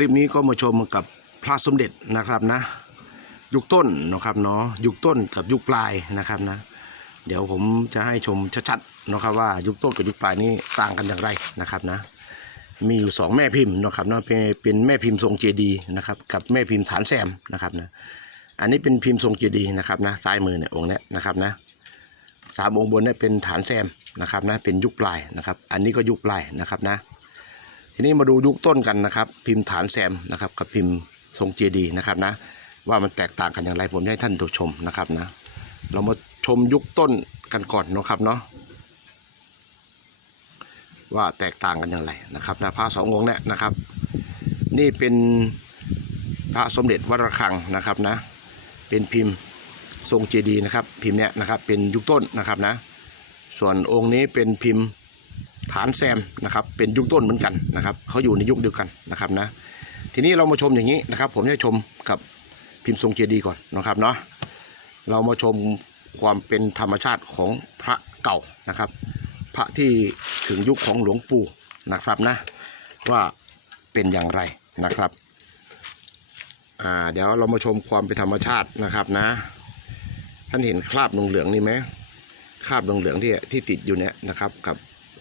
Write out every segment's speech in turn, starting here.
ลิปนี้ก็มาชมกับพระสมเด็จนะครับนะ ยุคต้นนะครับเนาะยุคต้นกับยุคปลายนะครับนะ เดี๋ยวผมจะให้ชมชัดๆนะครับว่ายุคต้นกับยุคปลายนี้ต่างกันอย่างไรนะครับนะ มีอยู่สองแม่พิมพ์นะครับเนาะเป็นเป็นแม่พิมพ์ทรงเจดีย์นะครับกับแม่พิมพ์ฐานแซมนะครับนะอันนี้เป็นพิมพ์ทรงเจดีย์นะครับนะซ้ายมือเนี่ยองค์เนี้นะครับนะสามองค์บนเนี่ยเป็นฐานแซมนะครับนะเป็นยุคปลายนะครับ อันนี้ก็ยุคปลายนะครับนะ ทีนี้มาดูยุคต้นกันนะครับ พิมพ์ฐานแซมนะครับ กับพิมพ์ทรงเจดีนะครับนะ ว่ามันแตกต่างกันอย่างไรผมให้ท่านดูชมนะครับนะ เรามาชมยุคต้นกันก่อนนะครับเนาะว่าแตกต่างกันอย่างไรนะครับนะพระสององค์เนี่ยนะครับ นี่เป็นพระสมเด็จวัดระฆังนะครับนะ เป็นพิมพ์ทรงเจดีนะครับ พิมพ์เนี้ยนะครับเป็นยุคต้นนะครับนะ ส่วนองค์นี้เป็นพิมพ์ ฐานแซมนะครับเป็นยุคต้นเหมือนกันนะครับเขาอยู่ในยุคเดียวกันนะครับนะทีนี้เรามาชมอย่างนี้นะครับ ผมจะชมกับพิมพ์ทรงเจดีย์ก่อนนะครับเนาะเรามาชมความเป็นธรรมชาติของพระเก่านะครับ พระที่ถึงยุคของหลวงปู่นะครับนะว่าเป็นอย่างไรนะครับอ่าเดี๋ยวเรามาชมความเป็นธรรมชาตินะครับนะ ท่านเห็นคราบเหลืองๆนี่ไหมคราบเหลืองๆที่ที่ติดอยู่เนี่ยนะครับกับ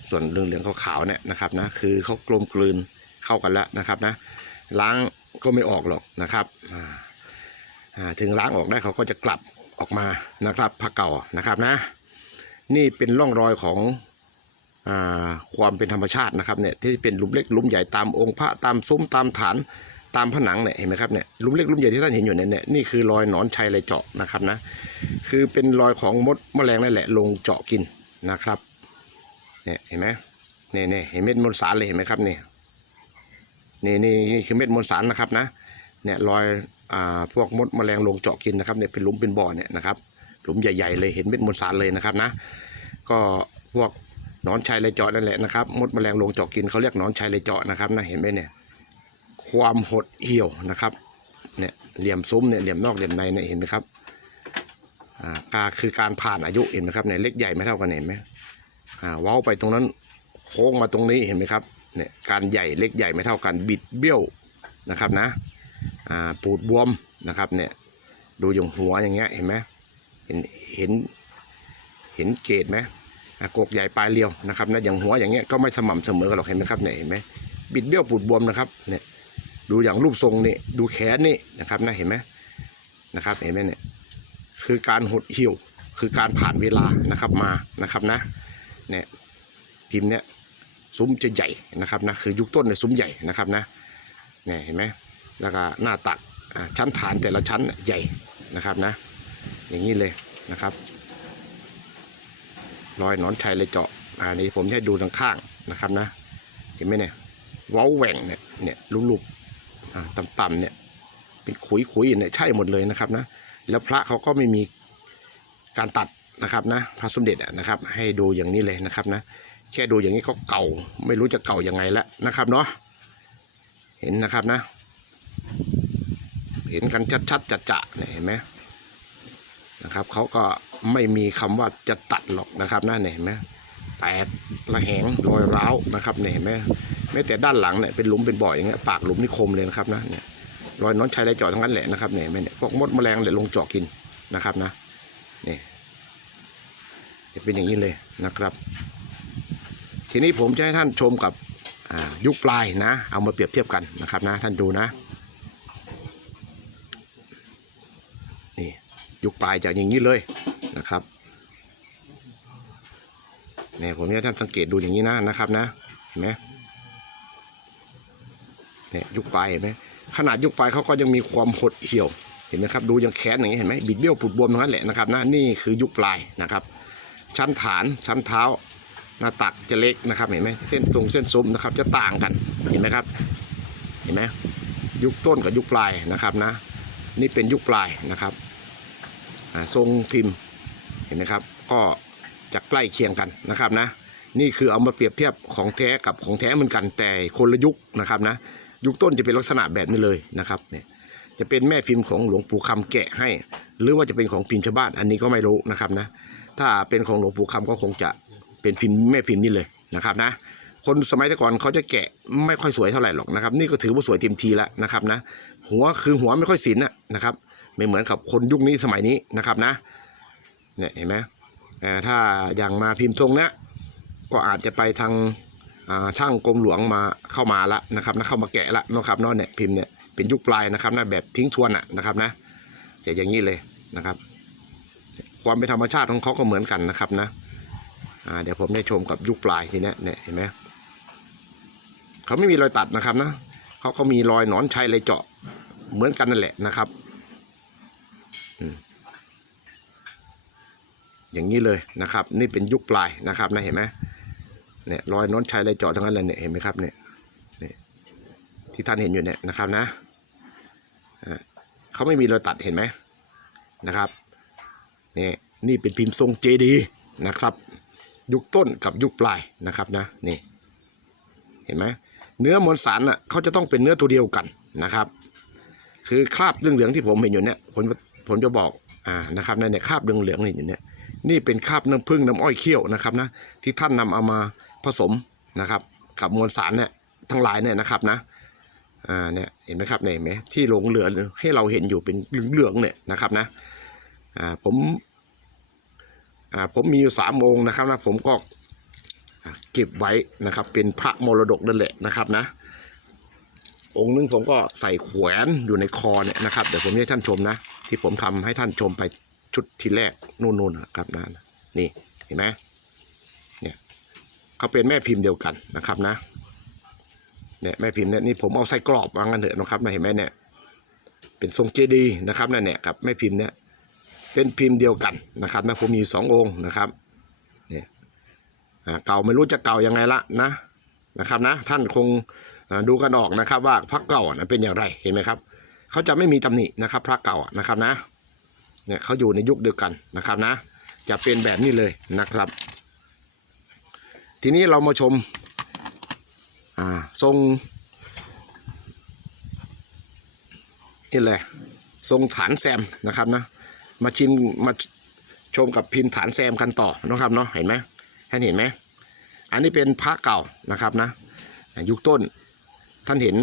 ส่วนเหลืองๆขาวๆเนี่ยนะครับนะคือเขากลมกลืนเข้ากันแล้วนะครับนะล้างก็ไม่ออกหรอกนะครับถึงล้างออกได้เขาก็จะกลับออกมานะครับผ้าเก่านะครับนะ นี่เป็นร่องรอยของอความเป็นธรรมชาตินะครับเนี่ยที่เป็นลุมเล็กลุมใหญ่ตามองค์พระตามซุ้มตามฐานตามผนังเนี่ยเห็นไหมครับเนี่ยลุมเล็กลุมใหญ่ที่ท่านเห็นอยู่เนี่ยเนี่ยนี่คือรอยหนอนชัยไรเจาะนะครับนะคือเป็นรอยของมดแมลงนั่นแหละลงเจาะกินนะครับ เนี่ยเห็นไหมเนี่ยเนี่ยเห็นเม็ดมวลสารเลยเห็นไหมครับเนี่ยนี่นี่นี่คือเม็ดมวลสารนะครับนะเนี่ยรอยอ่าพวกมดแมลงลงเจาะกินนะครับเนี่ยเป็นหลุมเป็นบ่อเนี่ยนะครับหลุมใหญ่ๆเลยเห็นเม็ดมวลสารเลยนะครับนะ ก็พวกนอนชัยไรเจาะนั่นแหละนะครับมดแมลงลงเจาะกินเขาเรียกนอนชัยไรเจาะนะครับนะเห็นไหมเนี่ยความหดเหี่ยวนะครับเนี่ยเหลี่ยมซุ้มเนี่ยเหลี่ยมนอกเหลี่ยมในเนี่ยเห็นไหมครับอ่ากาคือการผ่านอายุเห็นไหมครับเนี่ยเล็กใหญ่ไม่เท่ากันเห็นไหม อ่าเว้าไปตรงนั้นโค้งมาตรงนี้เห็นไหมครับเนี่ยการใหญ่เล็กใหญ่ไม่เท่ากันบิดเบี้ยวนะครับนะอ่าปูดบวมนะครับเนี่ยดูอย่างหัวอย่างเงี้ยเห็นไหมเห็นเห็นเห็นเกตไหมอ่ากกใหญ่ปลายเรียวนะครับนะอย่างหัวอย่างเงี้ยก็ไม่สม่ำเสมอกันหรอกเห็นไหมครับเนี่ยเห็นไหมบิดเบี้ยวปูดบวมนะครับเนี่ยดูอย่างรูปทรงนี่ดูแขนนี่นะครับนะเห็นไหมนะครับเห็นไหมเนี่ยคือการหดเหี่ยวคือการผ่านเวลานะครับมานะครับนะ เนี่ยพิมพ์เนี้ยซุ้มจะใหญ่นะครับนะคือยุคต้นเนี่ยซุ้มใหญ่นะครับนะเนี่ยเห็นไหมแล้วก็หน้าตักชั้นฐานแต่ละชั้นใหญ่นะครับนะ อย่างนี้เลยนะครับรอยหนอนชัยเลยเจาะอ่านี่ผมให้ดูทางข้างนะครับนะ เห็นไหมเนี่ยว้าแหว่งเนี่ยเนี่ยลุบๆอ่าต่ำๆเนี่ยเป็นขุยๆเนี่ยใช่หมดเลยนะครับนะ แล้วพระเขาก็ไม่มีการตัด นะครับนะพระสมเด็จนะครับ ให้ดูอย่างนี้เลยนะครับนะแค่ดูอย่างนี้ก็เก่าไม่รู้จะเก่ายังไงแล้วนะครับเนาะเห็นนะครับนะ เห็นกันชัดๆจะๆเนี่ยเห็นไหมนะครับเขาก็ไม่มีคำว่าจะตัดหรอกนะครับนะเนี่เห็นไหมแตกระแหงรอยร้าวนะครับเนี่เห็นไหมแม้แต่ด้านหลังเนี่ยเป็นหลุมเป็นบ่อยอย่างเงี้ยปากหลุมนี่คมเลยนะครับนะเนี่ยรอยน้อนชัยไรเจาะทั้งนั้นแหละนะครับเนี่ยเห็นไหมเนี่ยพวกมดแมลงเนี่ยลงเจาะกินนะครับนะนี่ เป็นอย่างนี้เลยนะครับ ทีนี้ผมจะให้ท่านชมกับยุคปลายนะ เอามาเปรียบเทียบกันนะครับนะท่านดูนะนี่ยุคปลายจะอย่างนี้เลยนะครับเนี่ยผมจะให้ท่านสังเกตดูอย่างนี้นะนะครับนะเห็นไหมเนี่ยยุคปลายเห็นไหมขนาดยุคปลายเขาก็ยังมีความหดเหี่ยวเห็นไหมครับดูยังแขนอย่างนี้เห็นไหมบิดเบี้ยวปูดบวมทั้งนั้นแหละนะครับนะนี่คือยุคปลายนะครับ ชั้นฐานชั้นเท้า หน้าตักจะเล็กนะครับเห็นไหมเส้นตรงเส้นซุ้มนะครับ จะต่างกันเห็นไหมครับ เห็นไหมยุคต้นกับยุคปลายนะครับนะ นี่เป็นยุคปลายนะครับทรงพิมพ์เห็นไหมครับ ก็จะใกล้เคียงกันนะครับนะ นี่คือเอามาเปรียบเทียบของแท้กับของแท้เหมือนกันแต่คนละยุคนะครับนะ ยุคต้นจะเป็นลักษณะแบบนี้เลยนะครับเนี่ยจะเป็นแม่พิมพ์ของหลวงปู่คำแกะให้ หรือว่าจะเป็นของพิมพ์ชาวบ้านอันนี้ก็ไม่รู้นะครับนะ ถ้าเป็นของหลวงปู่คำก็คงจะเป็นพิมพ์แม่พิมพ์นี่เลยนะครับนะ คนสมัยแต่ก่อนเขาจะแกะไม่ค่อยสวยเท่าไหร่หรอกนะครับ นี่ก็ถือว่าสวยเต็มทีแล้วนะครับนะ หัวคือหัวไม่ค่อยสินนะครับ ไม่เหมือนกับคนยุคนี้สมัยนี้นะครับนะ เนี่ยเห็นไหมถ้าอย่างมาพิมพ์ทรงเนี้ยก็อาจจะไปทางช่างกรมหลวงมาเข้ามาละนะครับนะเข้ามาแกะละนะครับนาะเนี่ยพิมพ์เนี่ยเป็นยุคปลายนะครับนะแบบทิ้งทวนอะนะครับนะจะอย่างนี้เลยนะครับ ความเป็นธรรมชาติของเขาก็เหมือนกันนะครับนะเดี๋ยวผมได้ชมกับยุคปลายทีเนี้ยเนี่ยเห็นไหมเขาไม่มีรอยตัดนะครับนะเขาก็มีรอยหนอนชัยเลยเจาะเหมือนกันนั่นแหละนะครับอย่างนี้เลยนะครับ นี่เป็นยุคปลายนะครับนะเห็นไหมเนี่ยรอยน้นชัยเลยเจาะทั้งนั้นเลยเนี่ยเห็นไหมครับเนี่ยนี่ที่ท่านเห็นอยู่เนี่ยนะครับนะเขาไม่มีรอยตัดเห็นไหมนะครับ นี่นี่เป็นพิมพ์ทรงเจดีนะครับ ยุคต้นกับยุคปลายนะครับนะนี่เห็นไหมเนื้อมวลสารอะเขาจะต้องเป็นเนื้อตัวเดียวกันนะครับ คือคราบเหลืองๆที่ผมเห็นอยู่เนี่ยผมผมจะบอกอ่านะครับเนี่ยเนี่ยคราบเหลืองๆเห็นอยู่เนี่ยนี่เป็นคราบน้ำผึ้งน้ำอ้อยเคี่ยวนะครับนะที่ท่านนำเอามาผสมนะครับ กับมวลสารเนี่ยทั้งหลายเนี่ยนะครับนะอ่าเนี่ยเห็นไหมครับเนี่ยเห็นไหมที่หลงเหลือให้เราเห็นอยู่เป็นเหลืองๆเนี่ยนะครับนะอ่าผม ผมมีอยู่สามองค์นะครับนะผมก็เก็บไว้นะครับ เป็นพระมรดกนั่นแหละนะครับนะ องค์หนึงผมก็ใส่แขวนอยู่ในคอเนี่ยนะครับเดี๋ยวผมให้ท่านชมนะ ที่ผมทำให้ท่านชมไปชุดที่แรกนู่นๆนะครับนะนี่เห็นไหมเนี่ยเขาเป็นแม่พิมพ์เดียวกันนะครับนะเนี่ยแม่พิมพ์เนี่ยนี่ผมเอาใส่กรอบวางกันเถอะนะครับนะเห็นไหมเนี่ยเป็นทรงเจดีย์นะครับนั่นเนี่ยกับแม่พิมพ์เนี่ย เป็นพิมพ์เดียวกันนะครับนะผมมีสององค์นะครับเนี่ยเก่าไม่รู้จะเก่ายังไงละนะนะครับนะท่านคงดูกันออกนะครับ ว่าพระเก่านะเป็นอย่างไรเห็นไหมครับเขาจะไม่มีตำหนินะครับ พระเก่านะครับนะเนี่ยเขาอยู่ในยุคเดียวกันนะครับนะ จะเป็นแบบนี้เลยนะครับ ทีนี้เรามาชมอ่าทรงนี่แหละทรงฐานแซมนะครับนะ มาชิมมาชมกับพิมพ์ฐานแซมกันต่อนะครับเนาะเห็นไหมท่านเห็นไหมอันนี้เป็นพระเก่านะครับนะ ยุคต้นท่านเห็น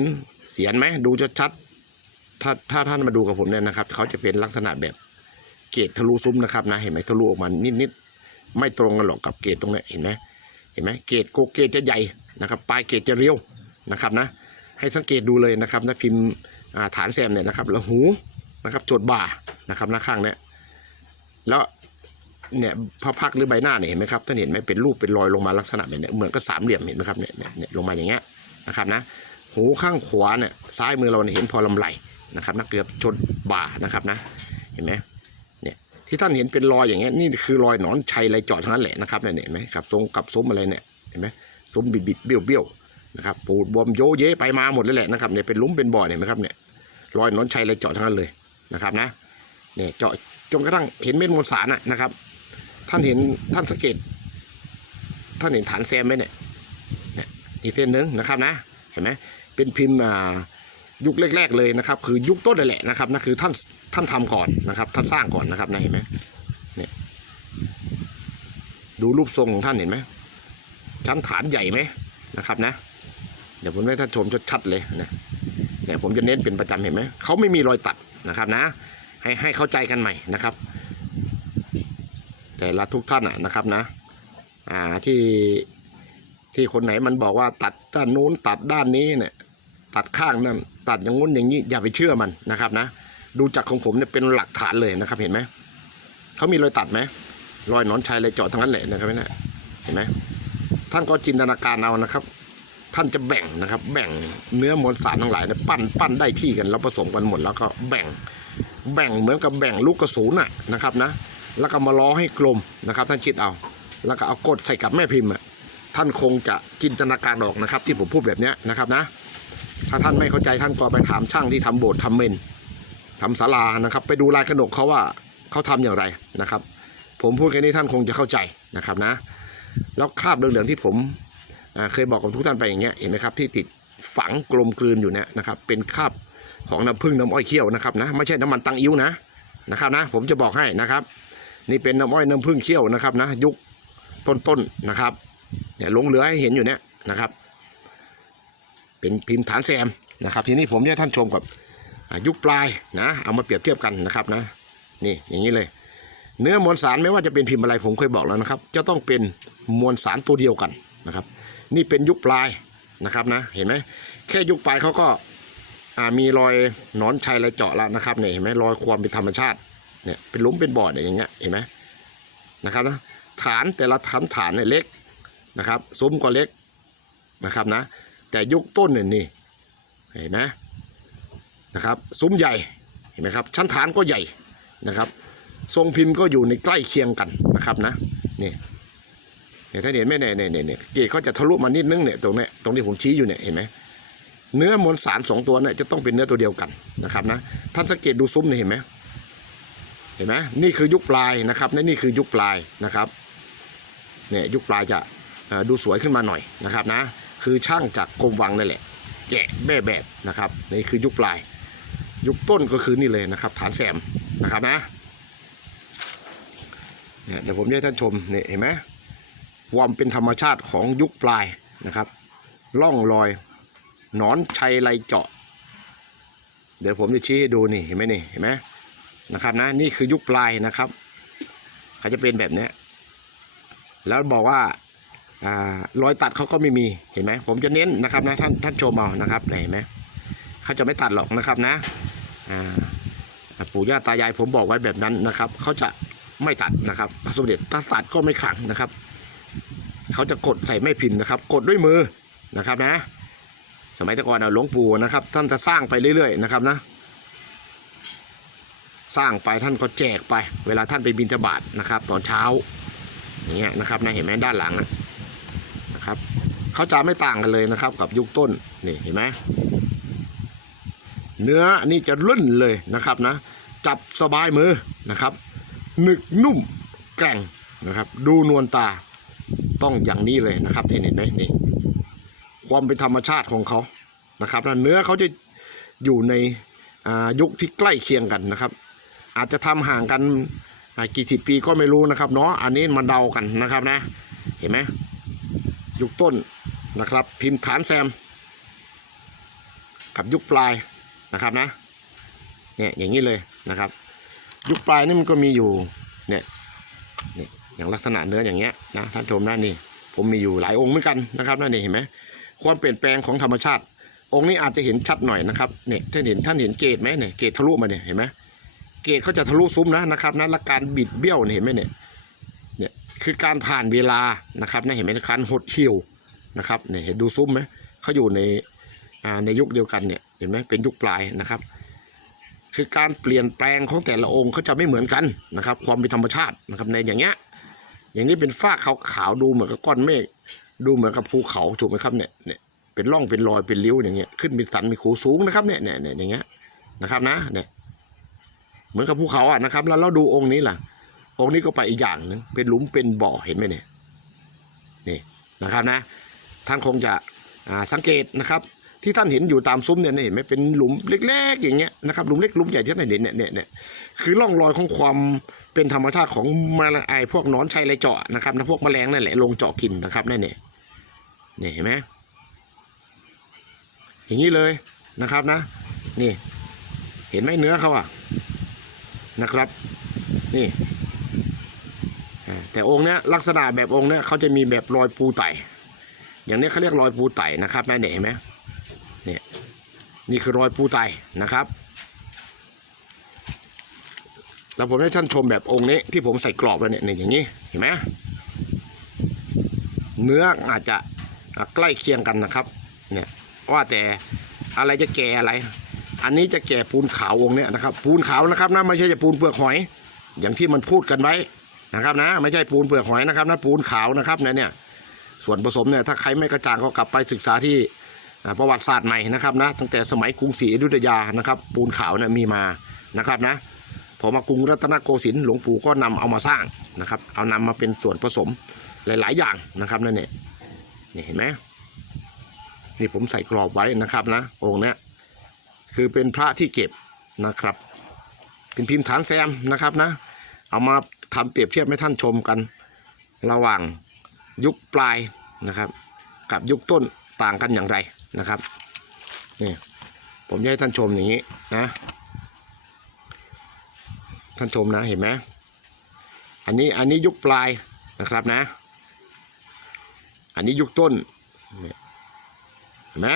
เสียนไหมดูชัดๆถ้าถ้าท่านมาดูกับผมเนี่ยนะครับ เขาจะเป็นลักษณะแบบเกตทะลุซุ้มนะครับนะเห็นไหมทะลุออกมานิดๆไม่ตรงกันหรอกกับเกตตรงนี้เห็นไหมเห็นไหมเกตโกเกตจะใหญ่นะครับ ปลายเกตจะเรียวนะครับนะ ให้สังเกตดูเลยนะครับนะพิมพ์ฐานแซมเนี่ยนะครับแล้วหูนะครับจดบ่านะครับหน้าข้างเนี่ย แล้วเนี่ยพระพักหรือใบหน้าเนี่ยเห็นไหมครับท่านเห็นไหมเป็นรูปเป็นรอยลงมาลักษณะแบบเนี้ยเหมือนกับสามเหลี่ยมเห็นไหมครับเนี่ยเนี่ยลงมาอย่างเงี้ยนะครับนะหูข้างขวาเนี่ยซ้ายมือเราเนี่ยเห็นพอลำไหลนะครับนะเกือบชนบ่านะครับนะเห็นไหมเนี่ยที่ท่านเห็นเป็นรอยอย่างเงี้ยนี่คือรอยหนอนชัยไรจอดทั้งนั้นแหละนะครับเนี่ยเห็นไหมกับทรงกับซุ้มอะไรเนี่ยเห็นไหมซุ้มบิดบิดเบี้ยวเบี้ยวนะครับปูดบวมโยเยไปมาหมดเลยแหละนะครับเนี่ยเป็นลุมเป็นบ่อเนี่ยเห็นไหมครับเนี่ยรอยหนอนชัยไรจอดทั้งนั้นเลยนะครับนะเนี่ยเจาะ จนกระทั่งเห็นเม็ดมวลสารนะครับ ท่านเห็นท่านสังเกตท่านเห็นฐานแซมไหมเนี่ยเนี่ยอีกเส้นหนึ่งนะครับนะเห็นไหมเป็นพิมพ์อ่ายุคแรก ๆเลยนะครับ คือยุคต้นเลยแหละนะครับนะคือท่านท่านทำก่อนนะครับ ท่านสร้างก่อนนะครับนะเห็นไหมเนี่ยดูรูปทรงของท่านเห็นไหมชั้นฐานใหญ่ไหมนะครับนะ เดี๋ยวผมให้ท่านชมชัดๆเลยนะเนี่ยผมจะเน้นเป็นประจำเห็นไหมเขาไม่มีรอยตัดนะครับนะ ให้ให้เข้าใจกันใหม่นะครับ แต่ละทุกท่านอะนะครับนะอ่าที่ที่คนไหนมันบอกว่าตัดด้านนู้นตัดด้านนี้เนี่ยตัดข้างนั่นตัดอย่างงู้นอย่างนี้อย่าไปเชื่อมันนะครับนะ ดูจากของผมเนี่ยเป็นหลักฐานเลยนะครับเห็นไหมเขามีรอยตัดไหมรอยนอนชัยรอยเจาะทั้งนั้นแหละนะครับเนี่ยเห็นไหมท่านก็จินตนาการเอานะครับ ท่านจะแบ่งนะครับ แบ่งเนื้อมวลสารทั้งหลายเนี่ยปั้นปั้นได้ที่กันแล้วผสมกันหมดแล้วก็แบ่ง แบ่งเหมือนกับแบ่งลูกกระสุนน่ะนะครับนะแล้วก็มาล้อให้กลมนะครับท่านคิดเอา แล้วก็เอากดใส่กับแม่พิมพ์อะท่านคงจะจินตนาการออกนะครับ ที่ผมพูดแบบนี้นะครับนะ ถ้าท่านไม่เข้าใจท่านก็ไปถามช่างที่ทำโบสถ์ทำเมนทำศาลานะครับ ไปดูลายขนกเขาว่าเขาทำอย่างไรนะครับ ผมพูดแค่นี้ท่านคงจะเข้าใจนะครับนะ แล้วคราบเหลืองๆที่ผมเคยบอกกับทุกท่านไปอย่างเงี้ยเห็นไหมครับที่ติดฝังกลมกลืนอยู่เนี่ยนะครับ เป็นคราบ ของน้ำผึ้งน้ำอ้อยเคี่ยวนะครับนะไม่ใช่น้ำมันตังอิ้วนะนะครับนะ ผมจะบอกให้นะครับ นี่เป็นน้ำอ้อยน้ำผึ้งเคี่ยวนะครับนะ ยุคต้นๆนะครับเนี่ยลงเหลือให้เห็นอยู่เนี่ยนะครับ เป็นพิมพ์ฐานแซมนะครับ ทีนี้ผมจะให้ท่านชมกับยุคปลายนะ เอามาเปรียบเทียบกันนะครับนะ นี่อย่างนี้เลย เนื้อมวลสารไม่ว่าจะเป็นพิมพ์อะไรผมเคยบอกแล้วนะครับ จะต้องเป็นมวลสารตัวเดียวกันนะครับ นี่เป็นยุคปลายนะครับนะ เห็นไหมแค่ยุคปลายเขาก็ มีรอยหนอนชัยอะไรเจาะแล้วนะครับเนี่ยเห็นไหมรอยความเป็นธรรมชาติเนี่ยเป็นลุมเป็นบ่อเนี่ยอย่างเงี้ยเห็นไหมนะครับนะฐานแต่ละฐานฐานเนี่ยเล็กนะครับซุ้มก็เล็กนะครับนะ แต่ยุคต้นเนี่ยนี่เห็นไหมนะครับซุ้มใหญ่เห็นไหมครับชั้นฐานก็ใหญ่นะครับ ทรงพิมพ์ก็อยู่ในใกล้เคียงกันนะครับนะนี่เนี่ยถ้าเห็นไหมเนี่ยเนี่ยเนี่ยเนี่ยเกจเขาจะทะลุมานิดนึงเนี่ยตรงเนี้ยตรงที่ผมชี้อยู่เนี่ยเห็นไหม เนื้อมวลสารสองตัวเนี่ยจะต้องเป็นเนื้อตัวเดียวกันนะครับนะท่านสังเกตดูซุ้มเนี่ยเห็นไหมเห็นไหมนี่คือยุคปลายนะครับและนี่คือยุคปลายนะครับเนี่ยยุคปลายจะดูสวยขึ้นมาหน่อยนะครับนะคือช่างจากกรมวังนั่นแหละแกะแม่แบบนะครับนี่คือยุคปลาย ยุคต้นก็คือนี่เลยนะครับ ฐานแซมนะครับนะเนี่ยเดี๋ยวผมจะให้ท่านชมเนี่ยเห็นไหมความเป็นธรรมชาติของยุคปลายนะครับล่องรอย หนอนชัยไรเจาะ เดี๋ยวผมจะชี้ให้ดูนี่เห็นไหมนี่เห็นไหมนะครับนะนี่คือยุคปลายนะครับเขาจะเป็นแบบนี้แล้วบอกว่าอรอยตัดเขาก็ไม่มีเห็นไหมผมจะเน้นนะครับนะท่านท่านชมเอานะครับเนี่ยเห็นไหมเขาจะไม่ตัดหรอกนะครับนะปู่ย่าตายายผมบอกไว้แบบนั้นนะครับเขาจะไม่ตัดนะครับสมเด็จถ้าตัดก็ไม่ขังนะครับเขาจะกดใส่ไม่พิมพ์นะครับ กดด้วยมือนะครับนะ สมัยแต่ก่อนเอาหลวงปู่นะครับ ท่านจะสร้างไปเรื่อย ๆ นะครับนะ สร้างไปท่านก็แจกไป เวลาท่านไปบิณฑบาตนะครับ ตอนเช้าอย่างเงี้ยนะครับนะเห็นไหมด้านหลังนะครับเขาจะไม่ต่างกันเลยนะครับ กับยุคต้นนี่เห็นไหมเนื้อนี่จะลื่นเลยนะครับนะ จับสบายมือนะครับหนึกนุ่มแกร่งนะครับ ดูนวลตาต้องอย่างนี้เลยนะครับเห็นไหมนี่ ความเป็นธรรมชาติของเขานะครับแล้วเนื้อเขาจะอยู่ในยุคที่ใกล้เคียงกันนะครับ อาจจะทำห่างกันกี่สิบปีก็ไม่รู้นะครับเนาะอันนี้มาเดากันนะครับนะเห็นไหมยุคต้นนะครับ พิมพ์ฐานแซม กับยุคปลายนะครับนะเนี่ยอย่างนี้เลยนะครับ ยุคปลายนี่มันก็มีอยู่เนี่ยเนี่ยอย่างลักษณะเนื้ออย่างเงี้ยนะท่านชมนะนี่ผมมีอยู่หลายองค์เหมือนกันนะครับนั่นนี่เห็นไหม ความเปลี่ยนแปลงของธรรมชาติ องค์นี้อาจจะเห็นชัดหน่อยนะครับเนี่ยท่านเห็นท่านเห็นเกตไหมเนี่ยเกตทะลุมาเนี่ยเห็นไหมเกตเขาจะทะลุซุ้มนะนะครับนะและการบิดเบี้ยวเนี่ยเห็นไหมเนี่ยเนี่ยคือการผ่านเวลานะครับนะเห็นไหมการหดเหี่ยวนะครับเนี่ยเห็นดูซุ้มไหมเขาอยู่ในในยุคเดียวกันเนี่ยเห็นไหมเป็นยุคปลายนะครับ คือการเปลี่ยนแปลงของแต่ละองค์เขาจะไม่เหมือนกันนะครับ ความเป็นธรรมชาตินะครับในอย่างเงี้ยอย่างนี้เป็นฝ้าขาวๆดูเหมือนกับก้อนเมฆ ดูเหมือนกับภูเขาถูกไหมครับเนี่ยเนี่ยเป็นร่องเป็นรอยเป็นริ้วอย่างเงี้ยขึ้นเป็นสันมีคูสูงนะครับเนี่ยเนี่ยเนี่ยอย่างเงี้ยนะครับนะเนี่ยเหมือนกับภูเขาอะนะครับ แล้วเราดูองค์นี้ล่ะ องค์นี้ก็ไปอีกอย่างหนึงเป็นหลุมเป็นบ่อเห็นไหมเนี่ยนี่นะครับนะ ท่านคงจะอ่าสังเกตนะครับ ที่ท่านเห็นอยู่ตามซุ้มเนี่ยเห็นไหมเป็นหลุมเล็ก ๆ อย่างเงี้ยนะครับหลุมเล็กหลุมใหญ่ที่ท่านเห็นเนี่ยเนี่ยเนี่ยคือร่องรอยของความ เป็นธรรมชาติของมลงไอพวกนอนชัยไรเจาะนะครับนะพวกแมลงนั่นแหละลงเจาะกินนะครับนั่นเนี่ยเนี่ยเห็นไหมอย่างนี้เลยนะครับนะ นี่ เห็นไหมเนื้อเขาอะนะครับ นี่แต่องค์เนี้ยลักษณะแบบองค์เนี้ยเขาจะมีแบบรอยปูไตอย่างนี้เขาเรียกรอยปูไตนะครับนั่เนี่ยเห็นไหมเนี่ยนี่คือรอยปูไตนะครับ แล้วผมให้ท่านชมแบบองค์นี้ที่ผมใส่กรอบไว้เนี่ยเนี่ยอย่างนี้เห็นไหมเนื้ออาจจะใกล้เคียงกันนะครับเนี่ยว่าแต่อะไรจะแก่อะไร อันนี้จะแก่ปูนขาวองค์เนี้ยนะครับ ปูนขาวนะครับนะไม่ใช่จะปูนเปลือกหอย อย่างที่มันพูดกันไว้นะครับนะไม่ใช่ปูนเปลือกหอยนะครับนะปูนขาวนะครับเนี่ยเนี่ยส่วนผสมเนี่ยถ้าใครไม่กระจ่างก็กลับไปศึกษาที่ประวัติศาสตร์ใหม่นะครับนะตั้งแต่สมัยกรุงศรีอยุธยานะครับ ปูนขาวเนี่ยมีมานะครับนะ อมากรุงรัตนโกสินทร์หลวงปู่ก็นำเอามาสร้างนะครับ เอานำมาเป็นส่วนผสมหลาย ๆ อย่างนะครับนั่นเนี่ยนี่เห็นไหมนี่ผมใส่กรอบไว้นะครับนะองค์เนี้ยคือเป็นพระที่เก็บนะครับ เป็นพิมพ์ฐานแซมนะครับนะ เอามาทำเปรียบเทียบให้ท่านชมกัน ระหว่างยุคปลายนะครับ กับยุคต้นต่างกันอย่างไรนะครับนี่ผมจะให้ท่านชมอย่างนี้นะ ท่านชมนะเห็นไหมอันนี้อันนี้ยุคปลายนะครับนะ อันนี้ยุคต้นเห็นไหม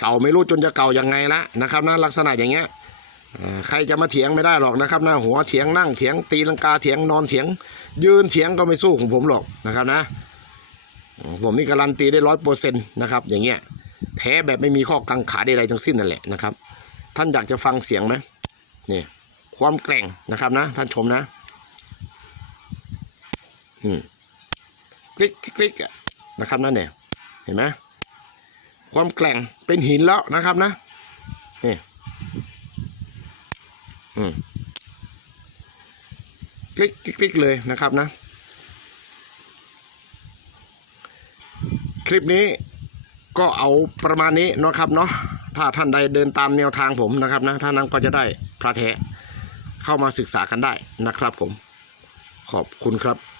เก่าไม่รู้จนจะเก่ายังไงละนะครับนะลักษณะอย่างเงี้ยใครจะมาเถียงไม่ได้หรอกนะครับนะหัวเถียงนั่งเถียงตีลังกาเถียงนอนเถียง ยืนเถียงก็ไม่สู้ของผมหรอกนะครับนะ ผมนี่การันตีได้ร้อยเปอร์เซ็นต์นะครับอย่างเงี้ยแท้แบบไม่มีข้อกังขาใดๆทั้งสิ้นนั่นแหละนะครับ ท่านอยากจะฟังเสียงไหมนี่ ความแกร่งนะครับนะท่านชมนะอืมคลิกคลิกนะครับนั่นเนี่ยเห็นไหมความแกร่งเป็นหินแล้วนะครับนะนี่อืมคลิกคลิกเลยนะครับนะ คลิปนี้ก็เอาประมาณนี้นะครับเนาะถ้าท่านใดเดินตามแนวทางผมนะครับนะท่านนั้นก็จะได้พระแท้ เข้ามาศึกษากันได้นะครับผม ขอบคุณครับ